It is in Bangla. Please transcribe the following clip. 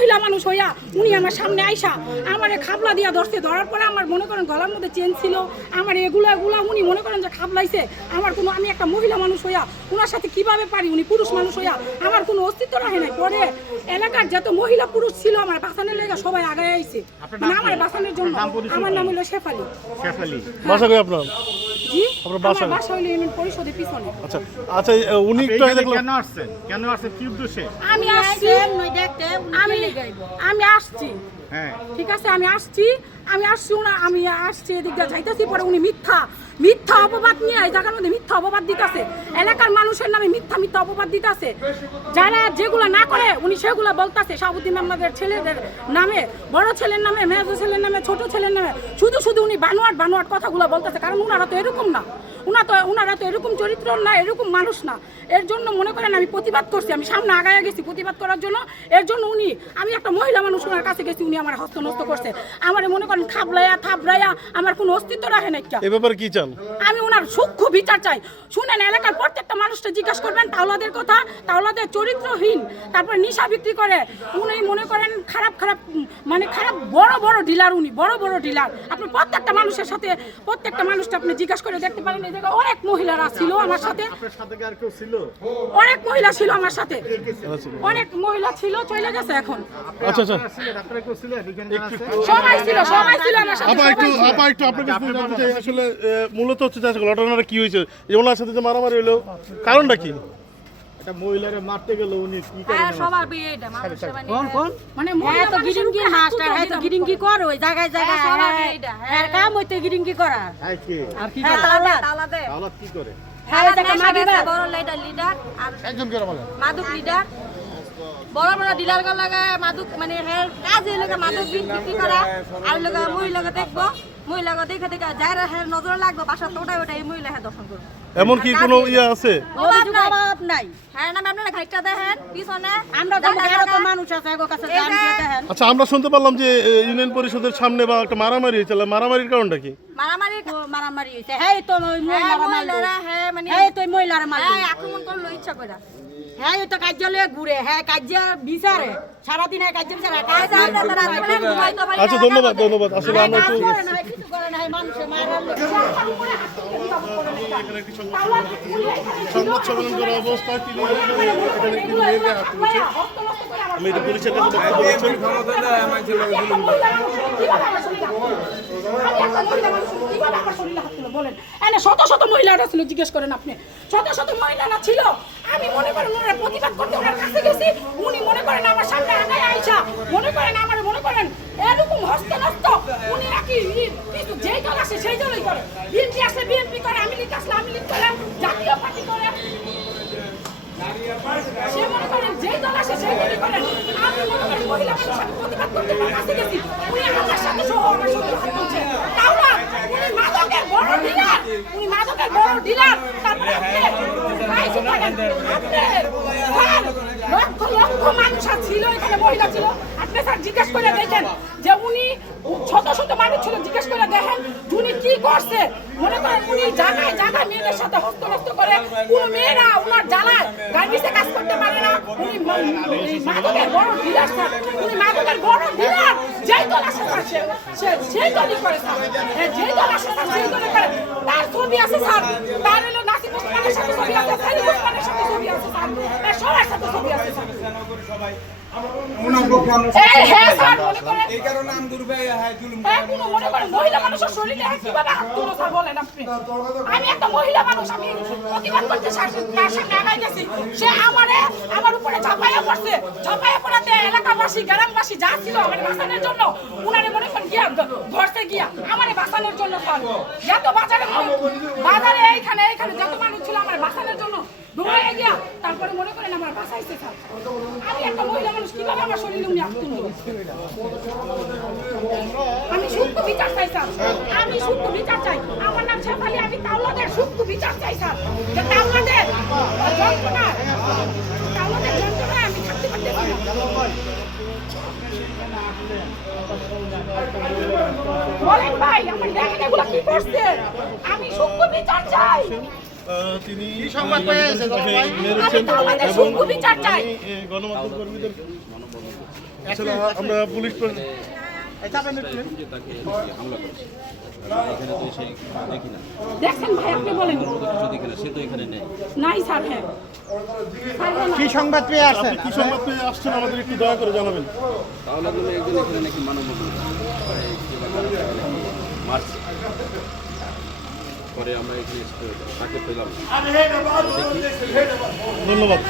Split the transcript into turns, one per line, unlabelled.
মহিলা মানুষ হইয়া উনি আমার সামনে আইসা আমার খাবলা দিয়া ধরছে। ধরার পরে আমার মনে করেন গলার মধ্যে চেন ছিল। আমার এগুলো এগুলো উনি মনে করেন যে খাবলাইছে। আমার কোনো আমি একটা মহিলা মানুষ হইয়া ওনার সাথে কীভাবে পারি? উনি পুরুষ মানুষ হইয়া আমার কোনো অস্তিত্ব রাখে নাই। পরে এলাকার যত মহিলা পুরুষ ছিল আমার বাসানের লেগে সবাই আগায় আইছে। মানে আমার বাসানের জন্য আমার নাম হলো শেফালি।
শেফালি।
আপনার? আপনার বাসা
আমার বাসা হইল ইউনিয়ন পরিষদের পিছনে।
আচ্ছা আচ্ছা উনি একটু আগে দেখলাম
কেন আসছেন? কেন আসছেন? কি উদ্দেশ্যে?
আমি আসছি। আমি আমি আসছি।
হ্যাঁ।
ঠিক আছে আমি আসছি। আমি আসছি ওনা আমি আসছি এদিক দিয়ে যাইতেছি পরে উনি মিথ্যা মিথ্যা অপবাদ নিয়ে এই জায়গার মধ্যে মিথ্যা অপবাদ দিতেছে। এলাকার মানুষের নামে মিথ্যা মিথ্যা অপবাদ দিতেছে। যারা যেগুলো না করে, উনি সেগুলো বলতাছে। শাহাবুদ্দিন আমাদের ছেলেদের নামে, বড় ছেলের নামে মেজো ছেলের নামে, ছোট ছেলের নামে, শুধু শুধু উনি বানোয়াট বানোয়াট কথাগুলো বলতেছে। কারণ উনারা তো এরকম না। উনা তো উনারা তো এরকম চরিত্র না, এরকম মানুষ না। এর জন্য মনে করেন আমি প্রতিবাদ করছি। আমি সামনে আগায় গেছি প্রতিবাদ করার জন্য। এর জন্য উনি আমি একটা মহিলা মানুষ ওনার কাছে গেছি, উনি আমার হস্তনস্ত করছে। আমার মনে করেন খাবলাইয়া থাবলাইয়া আমার কোনো অস্তিত্ব রাখে না
এ ব্যাপারে কি চান?
আমি ওনার সূক্ষ্ম বিচার চাই। শুনেন এলাকার প্রত্যেকটা মানুষটা জিজ্ঞাসা করবেন তাওলাদের কথা তাওলাদের চরিত্রহীন তারপর নিশা বিক্রি করে। উনি মনে করেন খারাপ খারাপ মানে খারাপ বড় বড় ডিলার উনি বড় বড় ডিলার। আপনি প্রত্যেকটা মানুষের সাথে প্রত্যেকটা মানুষটা আপনি জিজ্ঞাসা করে দেখতে পারেন। এই জায়গায় অনেক মহিলারা ছিল আমার সাথে।
আপনার সাথে কি আর কেউ ছিল?
অনেক মহিলা ছিল আমার সাথে। অনেক মহিলা ছিল চলে গেছে এখন।
আচ্ছা আচ্ছা?
সবাই ছিল সবাই ছিল আমার সাথে
আপা একটু আপা একটু আপনার কাছে আসলে মূলত হচ্ছে যে ঘটনাটা কি হয়েছে? যে ওনার সাথে যে মারামারি হলো কারণটা কি?
একটা মহিলারে মারতে গেল উনি কি কারণে
সবার বিয়ে এটা মানে
কোন কোন?
মহিলা
তো গিরিঙ্গি মাস্টার হ্যাঁ তো গিরিঙ্গি কর ওই জায়গায় জায়গায়
সবার এইটা, হ্যাঁ।
কাম হইতে গিরিঙ্গি করা
হ্যাঁ কে?
আর কি
তালা তালা দে
তাহলে কি করে?
এই মাগি
মাদক বড় লিডার লিডার আর
একজন করে বলেন
মাদক লিডার বড় বড় ডিলারগুলো মাদক মানে হ্যাঁ কাজ এই লোকে মাদক বিক্রি করা আর লোকে মহিলাকে দেখব। মহিলাকে দেখে দেখে যারা হ্যাঁ নজর লাগবে বাসা তো ওটাই ওটাই এই মহিলা হ্যাঁ দর্শন করবে।
এমন কি কোনো ইয়ে আছে?
অভাব নাই।
হ্যাঁ না আপনারা ঘাইটা দেখেন পিছনে।
আমরা তো মানুষ আছে এগো কাছে জান দেখেন।
আচ্ছা আমরা শুনতে পারলাম যে ইউনিয়ন পরিষদের সামনে বা একটা মারামারি হয়েছিল। মারামারির কারণটা কি?
মারামারি
মারামারি হয়েছে। হ্যাঁ তো মহিলারা
মানে
হ্যাঁ এই তো ওই মহিলারা মারলো
হ্যাঁ আক্রমণ করল ইচ্ছা করে।
হ্যাঁ এই কার্যালয়ে ঘুরে। হ্যাঁ কার্য বিচারে। সারাদিন হ্যাঁ কার্য বিচারে। কাজ
কাজ আর তারা রাত্রে ঘুমাইতে পারি। না,
আচ্ছা ধন্যবাদ ধন্যবাদ। আসলে আমরা একটু
কিছু করে না মানুষে
সংবাদ সম্মেলন করা অবস্থায় তিনি এখানে একটি গায়ে হাত তুলেছে আমি এটা পুলিশের কাছে
শত শত মহিলারা ছিল জিজ্ঞেস করেন আপনি। শত শত মহিলারা ছিল? আমি মনে করেন ওনার প্রতিবাদ করতে ওনার কাছে গেছি। উনি মনে করেন আমার সামনে আগায় আইসা। মনে করেন আমার মনে করেন এরকম হস্ত নস্ত উনি নাকি কিছু যেই দল আসে সেই দলই করে। বিএনপি আসলে বিএনপি করে আমি লীগ আসলে আমি লীগ করে। সে মনে করেন যেই দল আসে সেই দলই করেন আমি মনে করেন মহিলা মানুষ প্রতিবাদ করতে কাছে গেছি। উনি আমার সাথে সহ আমার সঙ্গে হাত তুলছে। তাও না, উনি মাদকের বড় ডিলার উনি মাদকের বড় ডিলার তারপরে লক্ষ লক্ষ মানুষ ছিল এখানে, মহিলা ছিল। আপনি স্যার জিজ্ঞেস করে দেখেন যে উনি শত শত মানুষ ছিল জিজ্ঞেস করে দেখেন উনি কি করছে। মনে করেন উনি জায়গায় জায়গায় মেয়েদের সাথে হস্তনস্ত করে কোন মেয়েরা ওনার জ্বালায় গার্মেন্টসে কাজ করতে পারে না। উনি মাদকের বড় ডিলার স্যার। উনি মাদকের বড় ডিলার যেই দল আসে স্যার সে- সেই দলই করে স্যার। হ্যাঁ, যেই দল আসে স্যার সেই দলই করে। তার ছবি আছে স্যার। তার হলো নাসিব ওসমানের সাথে ছবি আছে সাইদ ওসমানের সাথে ছবি আছে স্যার। হ্যাঁ, সবার সাথে ছবি আছে স্যার। এই স্যার করেন
এই কারণে আন্দুর ভাই হ্যাঁ জুলুম
মনে করেন মহিলা মানুষের শরীরে কীভাবে হাত তুলো স্যার বলেন আপনি। আমি একটা মহিলা মানুষ আমি প্রতিবাদ করতে তার সামনে আগাই গেছি সে আমারে আমার উপরে ঝাঁপাইয়া পড়ছে। ঝাঁপাইয়া পড়াতে এলাকাবাসী গ্রামবাসী যা ছিল আমার বাঁচানোর জন্য উনারে মনে করেন গিয়া ধরতে গিয়া আমারে বাঁচানোর জন্য স্যার। যত বাজারে বাজারে এইখানে এইখানে যত মানুষ ছিল আমার বাঁচানোর জন্য দৌড়ে গিয়া তারপরে মনে করেন আমার বাঁচাইছে স্যার। আমি একটা মহিলা মানুষ, কীভাবে আমার শরীরে উনি হাত আমি সূক্ষ্ম বিচার চাই, স্যার। আমি সূক্ষ্ম বিচার চাই। আমার নাম শেফালি আমি তাওলাদের সূক্ষ্ম বিচার চাই, স্যার। যে তাওলাদের তাওলাদের যন্ত্রণায় আমি থাকতে পারতেছি না। বলেন ভাই, আমার দেখেন এগুলো কি করছে? আমি সূক্ষ্ম বিচার চাই।
তিনি? মেরেছেন এবং গণমাধ্যম কর্মীদের এছাড়া আমরা পুলিশ
হ্যাঁ হ্যাঁ,
কি সংবাদ পেয়ে আসছেন?
কি সংবাদ পেয়ে আসছেন আমাদের একটু দয়া করে জানাবেন।
তাহলে একজন এখানে নাকি মানব মারছে পরে আমরা এখানে তাকে পেলাম।
ধন্যবাদ।